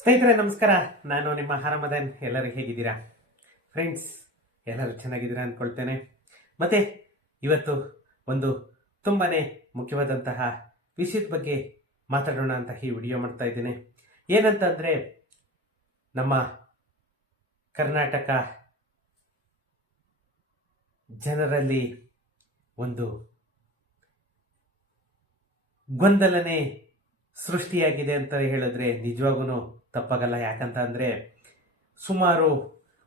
ಸ್ನೇಹಿತರೆ ನಮಸ್ಕಾರ. ನಾನು ನಿಮ್ಮ ಹರಮದನ್. ಎಲ್ಲರೂ ಹೇಗಿದ್ದೀರಾ ಫ್ರೆಂಡ್ಸ್? ಎಲ್ಲರೂ ಚೆನ್ನಾಗಿದ್ದೀರಾ ಅಂದ್ಕೊಳ್ತೇನೆ. ಮತ್ತೆ ಇವತ್ತು ಒಂದು ತುಂಬಾನೇ ಮುಖ್ಯವಾದಂತಹ ವಿಷಯದ ಬಗ್ಗೆ ಮಾತಾಡೋಣ ಅಂತ ಈ ವಿಡಿಯೋ ಮಾಡ್ತಾ ಇದ್ದೇನೆ. ಏನಂತಂದರೆ, ನಮ್ಮ ಕರ್ನಾಟಕ ಜನರಲ್ಲಿ ಒಂದು ಗೊಂದಲನೆ ಸೃಷ್ಟಿಯಾಗಿದೆ ಅಂತ ಹೇಳಿದ್ರೆ ನಿಜವಾಗೂ ತಪ್ಪಾಗಲ್ಲ. ಯಾಕಂತ ಅಂದರೆ, ಸುಮಾರು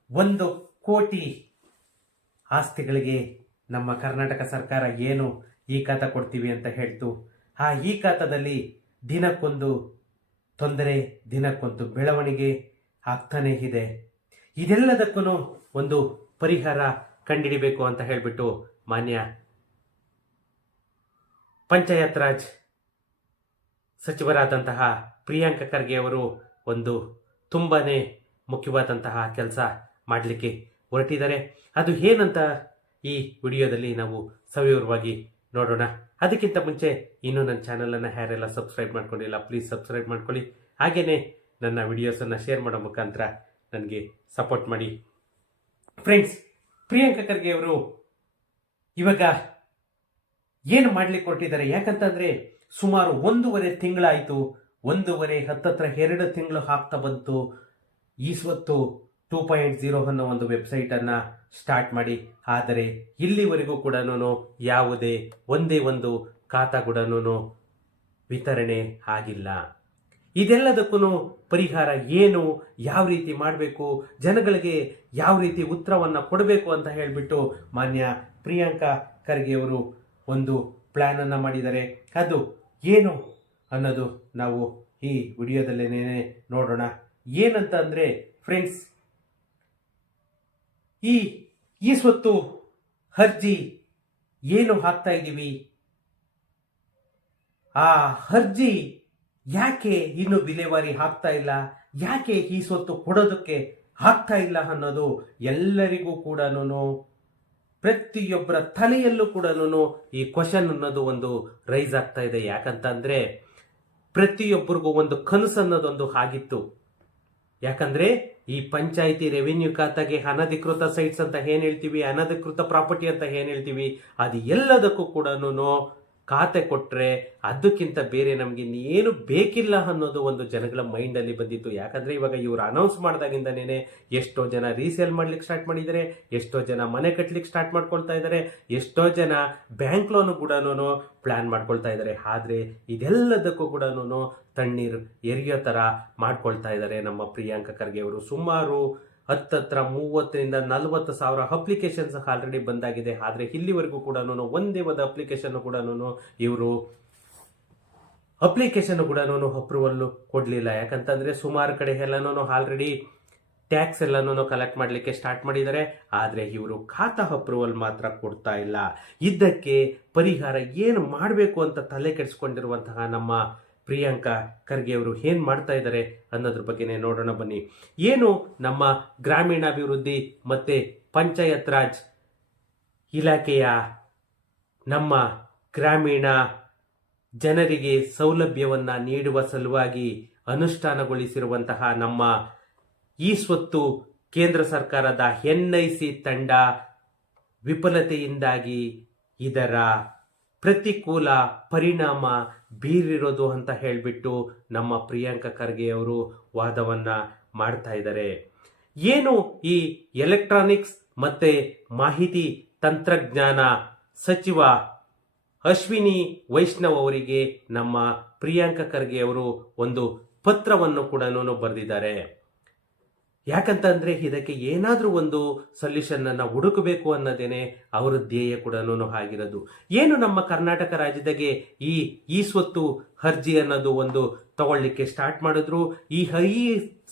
1 ಕೋಟಿ ಆಸ್ತಿಗಳಿಗೆ ನಮ್ಮ ಕರ್ನಾಟಕ ಸರ್ಕಾರ ಏನು ಈ ಖಾತಾ ಕೊಡ್ತೀವಿ ಅಂತ ಹೇಳ್ತು. ಈ ಖಾತಾದಲ್ಲಿ ದಿನಕ್ಕೊಂದು ತೊಂದರೆ, ದಿನಕ್ಕೊಂದು ಬೆಳವಣಿಗೆ ಆಗ್ತಾನೇ ಇದೆ. ಇದೆಲ್ಲದಕ್ಕೂ ಒಂದು ಪರಿಹಾರ ಕಂಡುಹಿಡಿಬೇಕು ಅಂತ ಹೇಳಿಬಿಟ್ಟು ಮಾನ್ಯ ಪಂಚಾಯತ್ ರಾಜ್ ಸಚಿವರಾದಂತಹ ಪ್ರಿಯಾಂಕ ಖರ್ಗೆ ಅವರು ಒಂದು ತುಂಬಾನೇ ಮುಖ್ಯವಾದಂತಹ ಕೆಲಸ ಮಾಡಲಿಕ್ಕೆ ಹೊರಟಿದ್ದಾರೆ. ಅದು ಏನಂತ ಈ ವಿಡಿಯೋದಲ್ಲಿ ನಾವು ಸವಿವರವಾಗಿ ನೋಡೋಣ. ಅದಕ್ಕಿಂತ ಮುಂಚೆ ಇನ್ನೂ ನನ್ನ ಚಾನಲನ್ನು ಯಾರೆಲ್ಲ ಸಬ್ಸ್ಕ್ರೈಬ್ ಮಾಡ್ಕೊಂಡಿಲ್ಲ, ಪ್ಲೀಸ್ ಸಬ್ಸ್ಕ್ರೈಬ್ ಮಾಡ್ಕೊಳ್ಳಿ. ಹಾಗೆಯೇ ನನ್ನ ವಿಡಿಯೋಸನ್ನು ಶೇರ್ ಮಾಡೋ ಮುಖಾಂತರ ನನಗೆ ಸಪೋರ್ಟ್ ಮಾಡಿ. ಫ್ರೆಂಡ್ಸ್, ಪ್ರಿಯಾಂಕ ಖರ್ಗೆ ಅವರು ಇವಾಗ ಏನು ಮಾಡ್ಲಿಕ್ಕೆ ಹೊರಟಿದ್ದಾರೆ? ಯಾಕಂತಂದರೆ ಸುಮಾರು 1.5 ತಿಂಗಳಾಯಿತು. 2 ತಿಂಗಳು ಆಗ್ತಾ ಬಂತು. ಈಸ್ವತ್ತು 2.0 ಅನ್ನೋ ಒಂದು ವೆಬ್ಸೈಟನ್ನು ಸ್ಟಾರ್ಟ್ ಮಾಡಿ, ಆದರೆ ಇಲ್ಲಿವರೆಗೂ ಕೂಡ ಯಾವುದೇ ಒಂದೇ ಒಂದು ಖಾತಾ ಕೂಡ ವಿತರಣೆ ಆಗಿಲ್ಲ. ಇದೆಲ್ಲದಕ್ಕೂ ಪರಿಹಾರ ಏನು, ಯಾವ ರೀತಿ ಮಾಡಬೇಕು, ಜನಗಳಿಗೆ ಯಾವ ರೀತಿ ಉತ್ತರವನ್ನು ಕೊಡಬೇಕು ಅಂತ ಹೇಳಿಬಿಟ್ಟು ಮಾನ್ಯ ಪ್ರಿಯಾಂಕ ಖರ್ಗೆ ಅವರು ಒಂದು ಪ್ಲ್ಯಾನನ್ನು ಮಾಡಿದ್ದಾರೆ. ಅದು ಏನು ಅನ್ನೋದು ನಾವು ಈ ವಿಡಿಯೋದಲ್ಲೇನೇ ನೋಡೋಣ. ಏನಂತ ಅಂದರೆ ಫ್ರೆಂಡ್ಸ್, ಈ ಸ್ವತ್ತು ಅರ್ಜಿ ಏನು ಹಾಕ್ತಾ ಇದ್ದೀವಿ, ಆ ಅರ್ಜಿ ಯಾಕೆ ಇನ್ನು ವಿಲೇವಾರಿ ಆಗ್ತಾ ಇಲ್ಲ, ಯಾಕೆ ಈ ಸ್ವತ್ತು ಕೊಡೋದಕ್ಕೆ ಆಗ್ತಾ ಇಲ್ಲ ಅನ್ನೋದು ಎಲ್ಲರಿಗೂ ಕೂಡ ಪ್ರತಿಯೊಬ್ಬರ ತಲೆಯಲ್ಲೂ ಕೂಡ ಈ ಕ್ವಶನ್ ಅನ್ನೋದು ಒಂದು ರೈಸ್ ಆಗ್ತಾ ಇದೆ. ಯಾಕಂತ ಅಂದರೆ ಪ್ರತಿಯೊಬ್ಬರಿಗೂ ಒಂದು ಕನಸು ಅನ್ನೋದೊಂದು ಆಗಿತ್ತು. ಯಾಕಂದ್ರೆ ಈ ಪಂಚಾಯಿತಿ ರೆವಿನ್ಯೂ ಖಾತೆಗೆ ಅನಧಿಕೃತ ಸೈಟ್ಸ್ ಅಂತ ಏನ್ ಹೇಳ್ತೀವಿ, ಅನಧಿಕೃತ ಪ್ರಾಪರ್ಟಿ ಅಂತ ಏನ್ ಹೇಳ್ತೀವಿ, ಅದು ಎಲ್ಲದಕ್ಕೂ ಕೂಡ ಖಾತೆ ಕೊಟ್ರೆ ಅದಕ್ಕಿಂತ ಬೇರೆ ನಮ್ಗೆ ಏನು ಬೇಕಿಲ್ಲ ಅನ್ನೋದು ಒಂದು ಜನಗಳ ಮೈಂಡ್ ಅಲ್ಲಿ ಬಂದಿತ್ತು. ಯಾಕಂದ್ರೆ ಇವಾಗ ಇವರು ಅನೌನ್ಸ್ ಮಾಡಿದಾಗಿಂದನೇ ಎಷ್ಟೋ ಜನ ರೀಸೇಲ್ ಮಾಡ್ಲಿಕ್ಕೆ ಸ್ಟಾರ್ಟ್ ಮಾಡಿದ್ದಾರೆ, ಎಷ್ಟೋ ಜನ ಮನೆ ಕಟ್ಲಿಕ್ಕೆ ಸ್ಟಾರ್ಟ್ ಮಾಡ್ಕೊಳ್ತಾ ಇದ್ದಾರೆ, ಎಷ್ಟೋ ಜನ ಬ್ಯಾಂಕ್ ಲೋನ್ ಕೂಡ ಪ್ಲಾನ್ ಮಾಡ್ಕೊಳ್ತಾ ಇದ್ದಾರೆ. ಆದ್ರೆ ಇದೆಲ್ಲದಕ್ಕೂ ಕೂಡ ತಣ್ಣೀರು ಎರಿಯೋ ತರ ಮಾಡ್ಕೊಳ್ತಾ ಇದ್ದಾರೆ ನಮ್ಮ ಪ್ರಿಯಾಂಕ ಖರ್ಗೆ ಅವರು. ಸುಮಾರು 30,000 ಸಾವಿರ ಅಪ್ಲಿಕೇಶನ್ಸ್ ಆಲ್ರೆಡಿ ಬಂದಾಗಿದೆ. ಆದರೆ ಇಲ್ಲಿವರೆಗೂ ಕೂಡ ಒಂದೇ ಒಂದು ಅಪ್ಲಿಕೇಶನ್ ಕೂಡ ಇವರು ಅಪ್ರೂವಲ್ ಕೊಡಲಿಲ್ಲ. ಯಾಕಂತಂದ್ರೆ ಸುಮಾರು ಕಡೆ ಎಲ್ಲನೂ ಆಲ್ರೆಡಿ ಟ್ಯಾಕ್ಸ್ ಎಲ್ಲನೂ ಕಲೆಕ್ಟ್ ಮಾಡಲಿಕ್ಕೆ ಸ್ಟಾರ್ಟ್ ಮಾಡಿದ್ದಾರೆ. ಆದರೆ ಇವರು ಖಾತಾ ಅಪ್ರೂವಲ್ ಮಾತ್ರ ಕೊಡ್ತಾ ಇಲ್ಲ. ಇದಕ್ಕೆ ಪರಿಹಾರ ಏನು ಮಾಡಬೇಕು ಅಂತ ತಲೆ ಕೆಡಿಸ್ಕೊಂಡಿರುವಂತಹ ನಮ್ಮ ಪ್ರಿಯಾಂಕ ಖರ್ಗೆ ಅವರು ಏನ್ ಮಾಡ್ತಾ ಇದ್ದಾರೆ ಅನ್ನೋದ್ರ ಬಗ್ಗೆನೇ ನೋಡೋಣ ಬನ್ನಿ. ಏನು ನಮ್ಮ ಗ್ರಾಮೀಣಾಭಿವೃದ್ಧಿ ಮತ್ತೆ ಪಂಚಾಯತ್ ರಾಜ್ ಇಲಾಖೆಯ ನಮ್ಮ ಗ್ರಾಮೀಣ ಜನರಿಗೆ ಸೌಲಭ್ಯವನ್ನ ನೀಡುವ ಸಲುವಾಗಿ ಅನುಷ್ಠಾನಗೊಳಿಸಿರುವಂತಹ ನಮ್ಮ ಈ ಸ್ವತ್ತು ಕೇಂದ್ರ ಸರ್ಕಾರದ NIC ತಂಡ ವಿಫಲತೆಯಿಂದಾಗಿ ಇದರ ಪ್ರತಿಕೂಲ ಪರಿಣಾಮ ಬೀರಿರೋದು ಅಂತ ಹೇಳಿಬಿಟ್ಟು ನಮ್ಮ ಪ್ರಿಯಾಂಕ ಖರ್ಗೆ ಅವರು ವಾದವನ್ನ ಮಾಡ್ತಾ ಇದ್ದಾರೆ. ಏನು ಈ ಎಲೆಕ್ಟ್ರಾನಿಕ್ಸ್ ಮತ್ತೆ ಮಾಹಿತಿ ತಂತ್ರಜ್ಞಾನ ಸಚಿವ ಅಶ್ವಿನಿ ವೈಷ್ಣವ್ ಅವರಿಗೆ ನಮ್ಮ ಪ್ರಿಯಾಂಕ ಖರ್ಗೆ ಅವರು ಒಂದು ಪತ್ರವನ್ನು ಕೂಡ ಬರೆದಿದ್ದಾರೆ. ಯಾಕಂತಂದ್ರೆ ಇದಕ್ಕೆ ಏನಾದ್ರೂ ಒಂದು ಸೊಲ್ಯೂಷನ್ ಅನ್ನ ಹುಡುಕಬೇಕು ಅನ್ನೋದೇನೆ ಅವರ ಧ್ಯೇಯ ಕೂಡ ಆಗಿರೋದು. ಏನು ನಮ್ಮ ಕರ್ನಾಟಕ ರಾಜ್ಯದಾಗೆ ಈ ಸ್ವತ್ತು ಅರ್ಜಿ ಅನ್ನೋದು ಒಂದು ತಗೊಳ್ಳಿಕ್ಕೆ ಸ್ಟಾರ್ಟ್ ಮಾಡಿದ್ರು. ಈ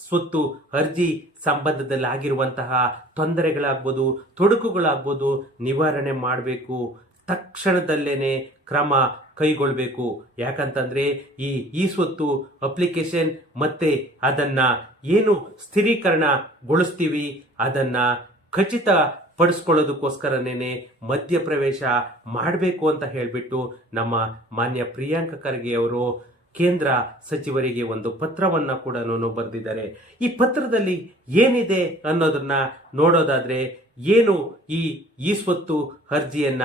ಸ್ವತ್ತು ಅರ್ಜಿ ಸಂಬಂಧದಲ್ಲಿ ಆಗಿರುವಂತಹ ತೊಂದರೆಗಳಾಗ್ಬೋದು, ತೊಡಕುಗಳಾಗ್ಬೋದು, ನಿವಾರಣೆ ಮಾಡಬೇಕು. ತಕ್ಷಣದಲ್ಲೇನೆ ಕ್ರಮ ಕೈಗೊಳ್ಳಬೇಕು. ಯಾಕಂತಂದ್ರೆ ಈ ಸ್ವತ್ತು ಅಪ್ಲಿಕೇಶನ್ ಮತ್ತೆ ಅದನ್ನ ಏನು ಸ್ಥಿರೀಕರಣಗೊಳಿಸ್ತೀವಿ ಅದನ್ನ ಖಚಿತ ಪಡಿಸ್ಕೊಳ್ಳೋದಕ್ಕೋಸ್ಕರನೇ ಮಧ್ಯಪ್ರವೇಶ ಮಾಡಬೇಕು ಅಂತ ಹೇಳಿಬಿಟ್ಟು ನಮ್ಮ ಮಾನ್ಯ ಪ್ರಿಯಾಂಕ ಖರ್ಗೆ ಅವರು ಕೇಂದ್ರ ಸಚಿವರಿಗೆ ಒಂದು ಪತ್ರವನ್ನ ಕೂಡ ಬರೆದಿದ್ದಾರೆ. ಈ ಪತ್ರದಲ್ಲಿ ಏನಿದೆ ಅನ್ನೋದನ್ನ ನೋಡೋದಾದ್ರೆ, ಏನು ಈ ಸ್ವತ್ತು ಅರ್ಜಿಯನ್ನ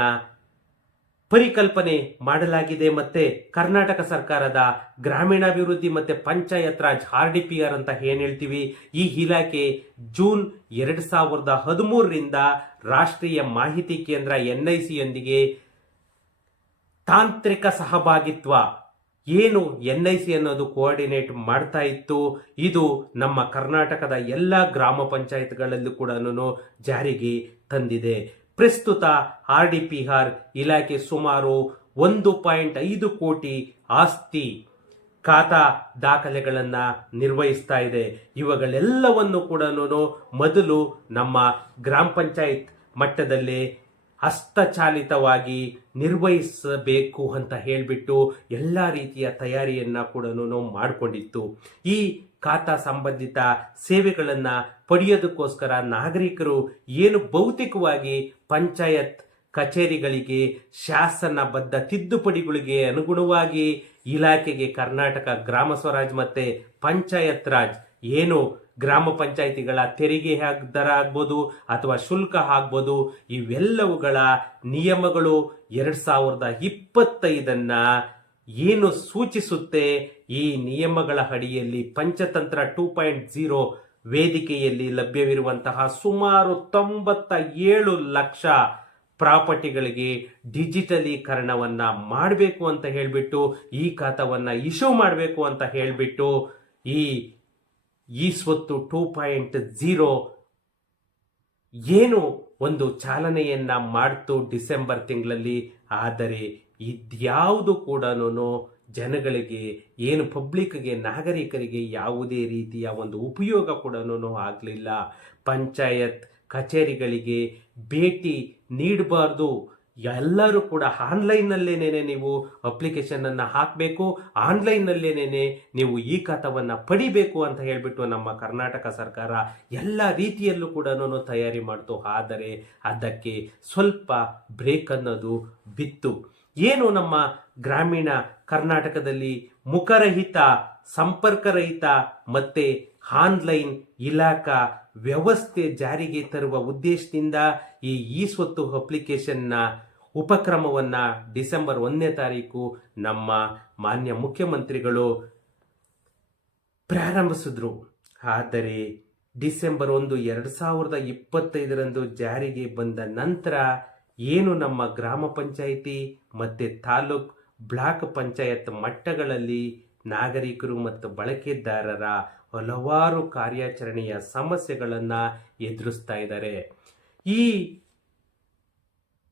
ಪರಿಕಲ್ಪನೆ ಮಾಡಲಾಗಿದೆ ಮತ್ತೆ ಕರ್ನಾಟಕ ಸರ್ಕಾರದ ಗ್ರಾಮೀಣಾಭಿವೃದ್ಧಿ ಮತ್ತೆ ಪಂಚಾಯತ್ ರಾಜ್ RDPR ಅಂತ ಏನ್ ಹೇಳ್ತೀವಿ, ಈ ಇಲಾಖೆ ಜೂನ್ 2013ರಿಂದ ರಾಷ್ಟ್ರೀಯ ಮಾಹಿತಿ ಕೇಂದ್ರ NIC ಯೊಂದಿಗೆ ತಾಂತ್ರಿಕ ಸಹಭಾಗಿತ್ವ ಏನು NIC ಅನ್ನೋದು ಕೋಆರ್ಡಿನೇಟ್ ಮಾಡ್ತಾ ಇತ್ತು. ಇದು ನಮ್ಮ ಕರ್ನಾಟಕದ ಎಲ್ಲ ಗ್ರಾಮ ಪಂಚಾಯತ್ಗಳಲ್ಲೂ ಕೂಡ ಜಾರಿಗೆ ತಂದಿದೆ. ಪ್ರಸ್ತುತ RDPR ಇಲಾಖೆ ಸುಮಾರು 1.5 ಕೋಟಿ ಆಸ್ತಿ ಖಾತಾ ದಾಖಲೆಗಳನ್ನ ನಿರ್ವಹಿಸ್ತಾ ಇದೆ. ಇವುಗಳೆಲ್ಲವನ್ನು ಕೂಡ ಮೊದಲು ನಮ್ಮ ಗ್ರಾಮ ಪಂಚಾಯತ್ ಮಟ್ಟದಲ್ಲಿ ಹಸ್ತಚಾಲಿತವಾಗಿ ನಿರ್ವಹಿಸಬೇಕು ಅಂತ ಹೇಳಿಬಿಟ್ಟು ಎಲ್ಲ ರೀತಿಯ ತಯಾರಿಯನ್ನ ಕೂಡ ಮಾಡಿಕೊಂಡಿತ್ತು. ಈ ಖಾತಾ ಸಂಬಂಧಿತ ಸೇವೆಗಳನ್ನ ಪಡೆಯೋದಕ್ಕೋಸ್ಕರ ನಾಗರಿಕರು ಏನು ಭೌತಿಕವಾಗಿ ಪಂಚಾಯತ್ ಕಚೇರಿಗಳಿಗೆ ಶಾಸನಬದ್ಧ ತಿದ್ದುಪಡಿಗಳಿಗೆ ಅನುಗುಣವಾಗಿ ಇಲಾಖೆಗೆ ಕರ್ನಾಟಕ ಗ್ರಾಮ ಸ್ವರಾಜ್ ಮತ್ತೆ ಪಂಚಾಯತ್ ರಾಜ್ ಏನು ಗ್ರಾಮ ಪಂಚಾಯಿತಿಗಳ ತೆರಿಗೆ ದರ ಆಗ್ಬೋದು ಅಥವಾ ಶುಲ್ಕ ಆಗ್ಬೋದು, ಇವೆಲ್ಲವುಗಳ ನಿಯಮಗಳು 2025 ಏನು ಸೂಚಿಸುತ್ತೆ. ಈ ನಿಯಮಗಳ ಅಡಿಯಲ್ಲಿ ಪಂಚತಂತ್ರ 2.0 ವೇದಿಕೆಯಲ್ಲಿ ಲಭ್ಯವಿರುವಂತಹ ಸುಮಾರು 97 ಲಕ್ಷ ಪ್ರಾಪರ್ಟಿಗಳಿಗೆ ಡಿಜಿಟಲೀಕರಣವನ್ನ ಮಾಡಬೇಕು ಅಂತ ಹೇಳಿಬಿಟ್ಟು, ಈ ಖಾತಾವನ್ನ ಇಶ್ಯೂ ಮಾಡಬೇಕು ಅಂತ ಹೇಳಿಬಿಟ್ಟು ಈ ಸ್ವತ್ತು 2.0 ಏನು ಒಂದು ಚಾಲನೆಯನ್ನ ಮಾಡ್ತು ಡಿಸೆಂಬರ್ ತಿಂಗಳಲ್ಲಿ. ಆದರೆ ಇದ್ಯಾವುದು ಕೂಡ ಜನಗಳಿಗೆ ಏನು ಪಬ್ಲಿಕ್ಗೆ ನಾಗರಿಕರಿಗೆ ಯಾವುದೇ ರೀತಿಯ ಒಂದು ಉಪಯೋಗ ಕೂಡ ಆಗಲಿಲ್ಲ. ಪಂಚಾಯತ್ ಕಚೇರಿಗಳಿಗೆ ಭೇಟಿ ನೀಡಬಾರ್ದು, ಎಲ್ಲರೂ ಕೂಡ ಆನ್ಲೈನ್ನಲ್ಲೇನೆ ನೀವು ಅಪ್ಲಿಕೇಶನ್ ಅನ್ನ ಹಾಕಬೇಕು, ಆನ್ಲೈನ್ನಲ್ಲೇನೆ ನೀವು ಈ ಖಾತಾವನ್ನ ಪಡಿಬೇಕು ಅಂತ ಹೇಳ್ಬಿಟ್ಟು ನಮ್ಮ ಕರ್ನಾಟಕ ಸರ್ಕಾರ ಎಲ್ಲ ರೀತಿಯಲ್ಲೂ ಕೂಡ ತಯಾರಿ ಮಾಡ್ತು. ಆದರೆ ಅದಕ್ಕೆ ಸ್ವಲ್ಪ ಬ್ರೇಕ್ ಅನ್ನೋದು ಬಿತ್ತು. ಏನು ನಮ್ಮ ಗ್ರಾಮೀಣ ಕರ್ನಾಟಕದಲ್ಲಿ ಮುಖರಹಿತ, ಸಂಪರ್ಕರಹಿತ ಮತ್ತೆ ಆನ್ಲೈನ್ ಇಲಾಖಾ ವ್ಯವಸ್ಥೆ ಜಾರಿಗೆ ತರುವ ಉದ್ದೇಶದಿಂದ ಈ ಸ್ವತ್ತು ಅಪ್ಲಿಕೇಶನ್ನ ಉಪಕ್ರಮವನ್ನ ಡಿಸೆಂಬರ್ 1ನೇ ತಾರೀಕು ನಮ್ಮ ಮಾನ್ಯ ಮುಖ್ಯಮಂತ್ರಿಗಳು ಪ್ರಾರಂಭಿಸಿದ್ರು. ಆದರೆ ಡಿಸೆಂಬರ್ 1, 2025 ಜಾರಿಗೆ ಬಂದ ನಂತರ ಏನು ನಮ್ಮ ಗ್ರಾಮ ಪಂಚಾಯಿತಿ ಮತ್ತೆ ತಾಲೂಕ್ ಬ್ಲಾಕ್ ಪಂಚಾಯತ್ ಮಟ್ಟಗಳಲ್ಲಿ ನಾಗರಿಕರು ಮತ್ತು ಬಳಕೆದಾರರ ಹಲವಾರು ಕಾರ್ಯಾಚರಣೆಯ ಸಮಸ್ಯೆಗಳನ್ನ ಎದುರಿಸ್ತಾ ಇದ್ದಾರೆ.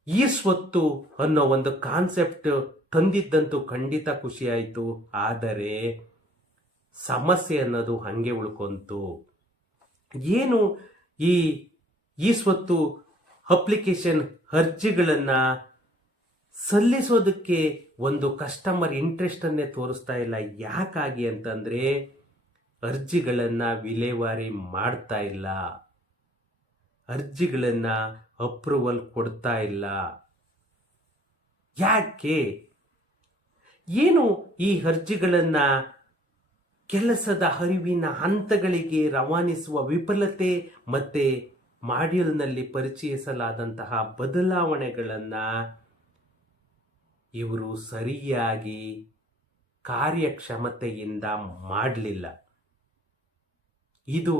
ಈ ಸ್ವತ್ತು ಅನ್ನೋ ಒಂದು ಕಾನ್ಸೆಪ್ಟ್ ತಂದಿದ್ದಂತೂ ಖಂಡಿತ ಖುಷಿ ಆಯಿತು. ಆದರೆ ಸಮಸ್ಯೆ ಅನ್ನೋದು ಹಂಗೆ ಉಳ್ಕೊಂತು. ಏನು ಈ ಸ್ವತ್ತು ಅಪ್ಲಿಕೇಶನ್ ಅರ್ಜಿಗಳನ್ನ ಸಲ್ಲಿಸೋದಕ್ಕೆ ಒಂದು ಕಸ್ಟಮರ್ ಇಂಟ್ರೆಸ್ಟ್ ಅನ್ನೇ ತೋರಿಸ್ತಾ ಇಲ್ಲ. ಯಾಕಾಗಿ ಅಂತಂದ್ರೆ ಅರ್ಜಿಗಳನ್ನ ವಿಲೇವಾರಿ ಮಾಡ್ತಾ ಇಲ್ಲ, ಅರ್ಜಿಗಳನ್ನ ಅಪ್ರೂವಲ್ ಕೊಡ್ತಾ ಇಲ್ಲ. ಯಾಕೆ? ಏನು ಈ ಅರ್ಜಿಗಳನ್ನ ಕೆಲಸದ ಅರಿವಿನ ಹಂತಗಳಿಗೆ ರವಾನಿಸುವ ವಿಫಲತೆ ಮತ್ತೆ ಮಾಡ್ಯೂಲ್ನಲ್ಲಿ ಪರಿಚಯಿಸಲಾದಂತಹ ಬದಲಾವಣೆಗಳನ್ನ ಇವರು ಸರಿಯಾಗಿ ಕಾರ್ಯಕ್ಷಮತೆಯಿಂದ ಮಾಡಲಿಲ್ಲ. ಇದು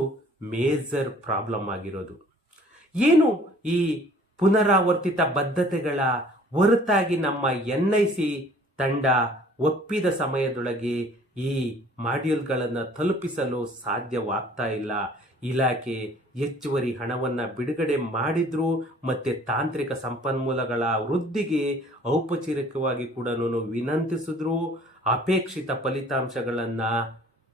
ಮೇಜರ್ ಪ್ರಾಬ್ಲಮ್ ಆಗಿರೋದು. ಏನು ಈ ಪುನರಾವರ್ತಿತ ಬದ್ಧತೆಗಳ ಹೊರತಾಗಿ ನಮ್ಮ NIC ತಂಡ ಒಪ್ಪಿದ ಸಮಯದೊಳಗೆ ಈ ಮಾಡ್ಯೂಲ್ಗಳನ್ನು ತಲುಪಿಸಲು ಸಾಧ್ಯವಾಗ್ತಾ ಇಲ್ಲ. ಇಲಾಖೆ ಹೆಚ್ಚುವರಿ ಹಣವನ್ನ ಬಿಡುಗಡೆ ಮಾಡಿದ್ರು ಮತ್ತೆ ತಾಂತ್ರಿಕ ಸಂಪನ್ಮೂಲಗಳ ವೃದ್ಧಿಗೆ ಔಪಚಾರಿಕವಾಗಿ ಕೂಡ ವಿನಂತಿಸಿದ್ರು. ಅಪೇಕ್ಷಿತ ಫಲಿತಾಂಶಗಳನ್ನ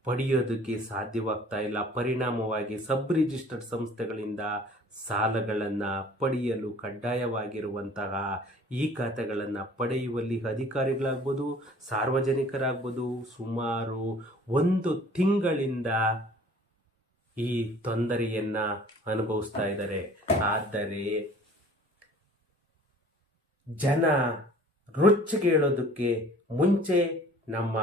ಪಡೆಯೋದಕ್ಕೆ ಸಾಧ್ಯವಾಗ್ತಾ ಇಲ್ಲ. ಪರಿಣಾಮವಾಗಿ ಸಬ್ ರಿಜಿಸ್ಟರ್ಡ್ ಸಂಸ್ಥೆಗಳಿಂದ ಸಾಲಗಳನ್ನ ಪಡೆಯಲು ಕಡ್ಡಾಯವಾಗಿರುವಂತಹ ಈ ಖಾತೆಗಳನ್ನು ಪಡೆಯುವಲ್ಲಿ ಅಧಿಕಾರಿಗಳಾಗ್ಬೋದು, ಸಾರ್ವಜನಿಕರಾಗ್ಬೋದು ಸುಮಾರು 1 ತಿಂಗಳಿಂದ ಈ ತೊಂದರೆಯನ್ನ ಅನುಭವಿಸ್ತಾ ಇದ್ದಾರೆ. ಆದರೆ ಜನ ರೊಚ್ಚಿಗೇಳೋದಕ್ಕೆ ಮುಂಚೆ ನಮ್ಮ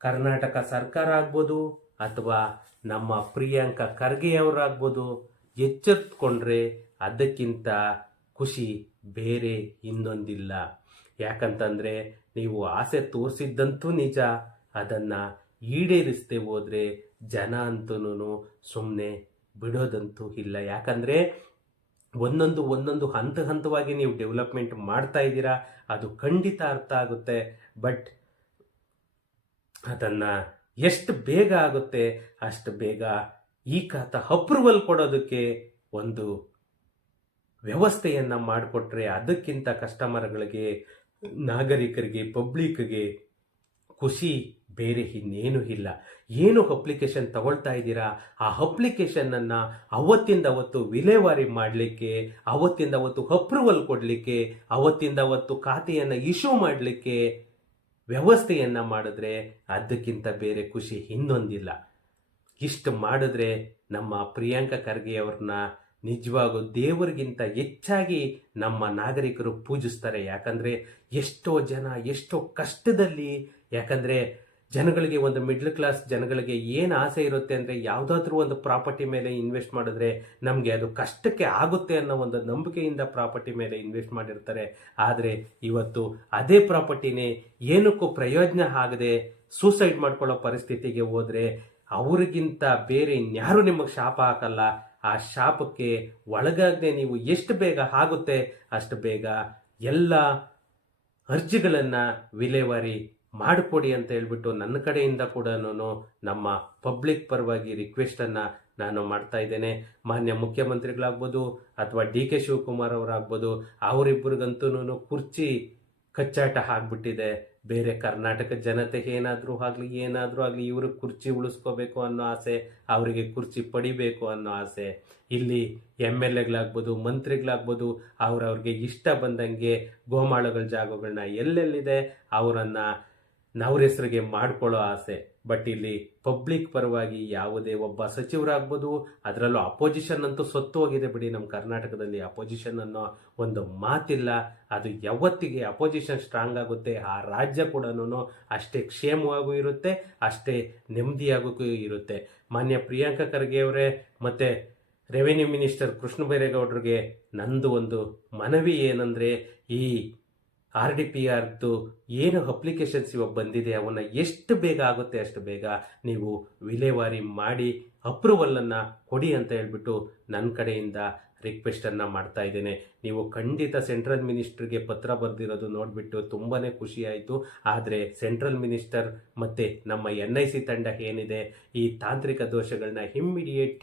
ಕರ್ನಾಟಕ ಸರ್ಕಾರ ಆಗ್ಬೋದು ಅಥವಾ ನಮ್ಮ ಪ್ರಿಯಾಂಕಾ ಖರ್ಗೆ ಅವರಾಗ್ಬೋದು, ಎಚ್ಚೆತ್ತುಕೊಂಡ್ರೆ ಅದಕ್ಕಿಂತ ಖುಷಿ ಬೇರೆ ಇನ್ನೊಂದಿಲ್ಲ. ಯಾಕಂತಂದರೆ ನೀವು ಆಸೆ ತೋರಿಸಿದ್ದಂತೂ ನಿಜ, ಅದನ್ನು ಈಡೇರಿಸದೆ ಹೋದರೆ ಜನ ಅಂತೂ ಸುಮ್ಮನೆ ಬಿಡೋದಂತೂ ಇಲ್ಲ. ಯಾಕಂದರೆ ಒಂದೊಂದು ಹಂತವಾಗಿ ನೀವು ಡೆವಲಪ್ಮೆಂಟ್ ಮಾಡ್ತಾ ಇದ್ದೀರಾ, ಅದು ಖಂಡಿತ ಅರ್ಥ ಆಗುತ್ತೆ. ಬಟ್ ಅದನ್ನು ಎಷ್ಟು ಬೇಗ ಆಗುತ್ತೆ ಅಷ್ಟು ಬೇಗ ಈ ಖಾತಾ ಅಪ್ರೂವಲ್ ಕೊಡೋದಕ್ಕೆ ಒಂದು ವ್ಯವಸ್ಥೆಯನ್ನು ಮಾಡಿಕೊಟ್ರೆ ಅದಕ್ಕಿಂತ ಕಸ್ಟಮರ್ಗಳಿಗೆ, ನಾಗರಿಕರಿಗೆ, ಪಬ್ಲಿಕ್ಗೆ ಖುಷಿ ಬೇರೆ ಇನ್ನೇನು ಇಲ್ಲ. ಏನು ಅಪ್ಲಿಕೇಶನ್ ತಗೊಳ್ತಾ ಇದ್ದೀರಾ ಆ ಅಪ್ಲಿಕೇಶನನ್ನು ಅವತ್ತಿಂದ ಅವತ್ತು ವಿಲೇವಾರಿ ಮಾಡಲಿಕ್ಕೆ, ಅವತ್ತಿಂದ ಅವತ್ತು ಅಪ್ರೂವಲ್ ಕೊಡಲಿಕ್ಕೆ, ಅವತ್ತಿಂದ ಅವತ್ತು ಖಾತೆಯನ್ನು ಇಶ್ಯೂ ಮಾಡಲಿಕ್ಕೆ ವ್ಯವಸ್ಥೆಯನ್ನು ಮಾಡಿದ್ರೆ ಅದಕ್ಕಿಂತ ಬೇರೆ ಖುಷಿ ಇನ್ನೊಂದಿಲ್ಲ. ಇಷ್ಟು ಮಾಡಿದ್ರೆ ನಮ್ಮ ಪ್ರಿಯಾಂಕಾ ಖರ್ಗೆ ಅವ್ರನ್ನ ನಿಜವಾಗೂ ದೇವರಿಗಿಂತ ಹೆಚ್ಚಾಗಿ ನಮ್ಮ ನಾಗರಿಕರು ಪೂಜಿಸ್ತಾರೆ. ಯಾಕಂದರೆ ಎಷ್ಟೋ ಜನ ಎಷ್ಟೋ ಕಷ್ಟದಲ್ಲಿ, ಯಾಕಂದರೆ ಜನಗಳಿಗೆ, ಒಂದು ಮಿಡ್ಲ್ ಕ್ಲಾಸ್ ಜನಗಳಿಗೆ ಏನು ಆಸೆ ಇರುತ್ತೆ ಅಂದರೆ ಯಾವುದಾದ್ರೂ ಒಂದು ಪ್ರಾಪರ್ಟಿ ಮೇಲೆ ಇನ್ವೆಸ್ಟ್ ಮಾಡಿದ್ರೆ ನಮಗೆ ಅದು ಕಷ್ಟಕ್ಕೆ ಆಗುತ್ತೆ ಅನ್ನೋ ಒಂದು ನಂಬಿಕೆಯಿಂದ ಪ್ರಾಪರ್ಟಿ ಮೇಲೆ ಇನ್ವೆಸ್ಟ್ ಮಾಡಿರ್ತಾರೆ. ಆದರೆ ಇವತ್ತು ಅದೇ ಪ್ರಾಪರ್ಟಿನೇ ಏನಕ್ಕೂ ಪ್ರಯೋಜನ ಆಗದೆ ಸೂಸೈಡ್ ಮಾಡ್ಕೊಳ್ಳೋ ಪರಿಸ್ಥಿತಿಗೆ ಹೋದರೆ ಅವ್ರಿಗಿಂತ ಬೇರೆ ಇನ್ಯಾರೂ ನಿಮಗೆ ಶಾಪ ಹಾಕಲ್ಲ. ಆ ಶಾಪಕ್ಕೆ ಒಳಗಾಗದೆ ನೀವು ಎಷ್ಟು ಬೇಗ ಆಗುತ್ತೆ ಅಷ್ಟು ಬೇಗ ಎಲ್ಲ ಅರ್ಜಿಗಳನ್ನು ವಿಲೇವಾರಿ ಮಾಡಿಕೊಡಿ ಅಂತ ಹೇಳ್ಬಿಟ್ಟು ನನ್ನ ಕಡೆಯಿಂದ ಕೂಡ ನಮ್ಮ ಪಬ್ಲಿಕ್ ಪರವಾಗಿ ರಿಕ್ವೆಸ್ಟನ್ನು ನಾನು ಮಾಡ್ತಾ ಇದ್ದೇನೆ. ಮಾನ್ಯ ಮುಖ್ಯಮಂತ್ರಿಗಳಾಗ್ಬೋದು ಅಥವಾ DK ಶಿವಕುಮಾರ್ ಅವರಾಗ್ಬೋದು, ಅವರಿಬ್ಬರಿಗಂತೂ ಕುರ್ಚಿ ಕಚ್ಚಾಟ ಆಗಿಬಿಟ್ಟಿದೆ. ಬೇರೆ ಕರ್ನಾಟಕ ಜನತೆ ಏನಾದರೂ ಆಗಲಿ ಇವ್ರಿಗೆ ಕುರ್ಚಿ ಉಳಿಸ್ಕೋಬೇಕು ಅನ್ನೋ ಆಸೆ, ಅವರಿಗೆ ಕುರ್ಚಿ ಪಡಿಬೇಕು ಅನ್ನೋ ಆಸೆ. ಇಲ್ಲಿ MLAಗಳಾಗ್ಬೋದು, ಮಂತ್ರಿಗಳಾಗ್ಬೋದು, ಅವ್ರಿಗೆ ಇಷ್ಟ ಬಂದಂಗೆ ಗೋಮಾಳಗಳ ಜಾಗಗಳನ್ನ ಎಲ್ಲೆಲ್ಲಿದೆ ಅವರನ್ನು ಅವ್ರ ಹೆಸರಿಗೆ ಮಾಡ್ಕೊಳ್ಳೋ ಆಸೆ. ಬಟ್ ಇಲ್ಲಿ ಪಬ್ಲಿಕ್ ಪರವಾಗಿ ಯಾವುದೇ ಒಬ್ಬ ಸಚಿವರಾಗ್ಬೋದು, ಅದರಲ್ಲೂ ಅಪೋಸಿಷನ್ ಅಂತೂ ಸತ್ತು ಹೋಗಿದೆ ಬಿಡಿ. ನಮ್ಮ ಕರ್ನಾಟಕದಲ್ಲಿ ಅಪೋಸಿಷನ್ ಅನ್ನೋ ಒಂದು ಮಾತಿಲ್ಲ. ಅದು ಯಾವತ್ತಿಗೆ ಅಪೋಸಿಷನ್ ಸ್ಟ್ರಾಂಗ್ ಆಗುತ್ತೆ ಆ ರಾಜ್ಯ ಕೂಡ ಅಷ್ಟೇ ಕ್ಷೇಮವಾಗೂ ಇರುತ್ತೆ, ಅಷ್ಟೇ ನೆಮ್ಮದಿಯಾಗೂ ಇರುತ್ತೆ. ಮಾನ್ಯ ಪ್ರಿಯಾಂಕಾ ಖರ್ಗೆ ಅವರೇ ಮತ್ತು ರೆವಿನ್ಯೂ ಮಿನಿಸ್ಟರ್ ಕೃಷ್ಣ ಬೈರೇಗೌಡರಿಗೆ ನಂದು ಒಂದು ಮನವಿ ಏನಂದರೆ, ಈ RDPRದು ಏನು ಅಪ್ಲಿಕೇಶನ್ಸ್ ಇವಾಗ ಬಂದಿದೆ ಅವನ್ನ ಎಷ್ಟು ಬೇಗ ಆಗುತ್ತೆ ಅಷ್ಟು ಬೇಗ ನೀವು ವಿಲೇವಾರಿ ಮಾಡಿ ಅಪ್ರೂವಲನ್ನು ಕೊಡಿ ಅಂತ ಹೇಳ್ಬಿಟ್ಟು ನನ್ನ ಕಡೆಯಿಂದ ರಿಕ್ವೆಸ್ಟನ್ನು ಮಾಡ್ತಾ ಇದ್ದೇನೆ. ನೀವು ಖಂಡಿತ ಸೆಂಟ್ರಲ್ ಮಿನಿಸ್ಟರ್ಗೆ ಪತ್ರ ಬರೆದಿರೋದು ನೋಡಿಬಿಟ್ಟು ತುಂಬಾ ಖುಷಿ ಆಯಿತು. ಆದರೆ ಸೆಂಟ್ರಲ್ ಮಿನಿಸ್ಟರ್ ಮತ್ತು ನಮ್ಮ NIC ತಂಡ ಏನಿದೆ ಈ ತಾಂತ್ರಿಕ ದೋಷಗಳನ್ನ ಇಮ್ಮಿಡಿಯೇಟ್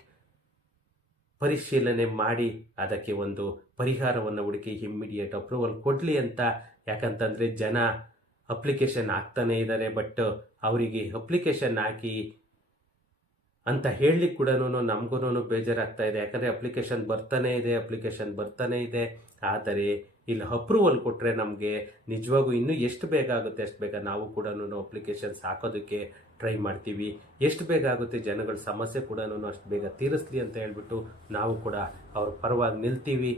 ಪರಿಶೀಲನೆ ಮಾಡಿ ಅದಕ್ಕೆ ಒಂದು ಪರಿಹಾರವನ್ನು ಹುಡುಕಿ ಇಮ್ಮಿಡಿಯೇಟ್ ಅಪ್ರೂವಲ್ ಕೊಡಲಿ ಅಂತ. ಯಾಕಂತಂದರೆ ಜನ ಅಪ್ಲಿಕೇಶನ್ ಹಾಕ್ತಾನೇ ಇದ್ದಾರೆ, ಬಟ್ ಅವರಿಗೆ ಅಪ್ಲಿಕೇಶನ್ ಹಾಕಿ ಅಂತ ಹೇಳಲಿಕ್ಕೆ ಕೂಡ ನಮಗೂ ಬೇಜಾರಾಗ್ತಾ ಇದೆ. ಯಾಕಂದರೆ ಅಪ್ಲಿಕೇಶನ್ ಬರ್ತಾನೆ ಇದೆ. ಆದರೆ ಇಲ್ಲಿ ಅಪ್ರೂವಲ್ ಕೊಟ್ಟರೆ ನಮಗೆ ನಿಜವಾಗೂ ಇನ್ನೂ ಎಷ್ಟು ಬೇಗ ಆಗುತ್ತೆ ಅಷ್ಟು ಬೇಗ ನಾವು ಕೂಡ ಅಪ್ಲಿಕೇಶನ್ಸ್ ಹಾಕೋದಕ್ಕೆ ಟ್ರೈ ಮಾಡ್ತೀವಿ. ಎಷ್ಟು ಬೇಗ ಆಗುತ್ತೆ ಜನಗಳ ಸಮಸ್ಯೆ ಕೂಡ ಅಷ್ಟು ಬೇಗ ತೀರಿಸ್ಲಿ ಅಂತ ಹೇಳ್ಬಿಟ್ಟು ನಾವು ಕೂಡ ಅವ್ರ ಪರವಾಗಿ ನಿಲ್ತೀವಿ.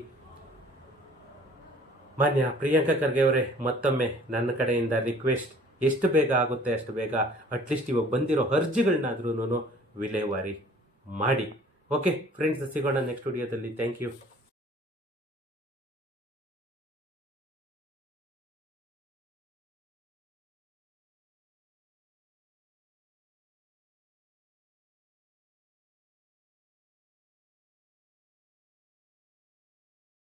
ಮಾನ್ಯ ಪ್ರಿಯಾಂಕಾ ಖರ್ಗೆ ಅವರೇ, ಮತ್ತೊಮ್ಮೆ ನನ್ನ ಕಡೆಯಿಂದ ರಿಕ್ವೆಸ್ಟ್, ಎಷ್ಟು ಬೇಗ ಆಗುತ್ತೆ ಅಷ್ಟು ಬೇಗ ಅಟ್ಲೀಸ್ಟ್ ಇವಾಗ ಬಂದಿರೋ ಅರ್ಜಿಗಳನ್ನಾದ್ರೂ ವಿಲೇವಾರಿ ಮಾಡಿ. ಓಕೆ ಫ್ರೆಂಡ್ಸ್, ಸಿಗೋಣ ನೆಕ್ಸ್ಟ್ ವಿಡಿಯೋದಲ್ಲಿ. Thank you.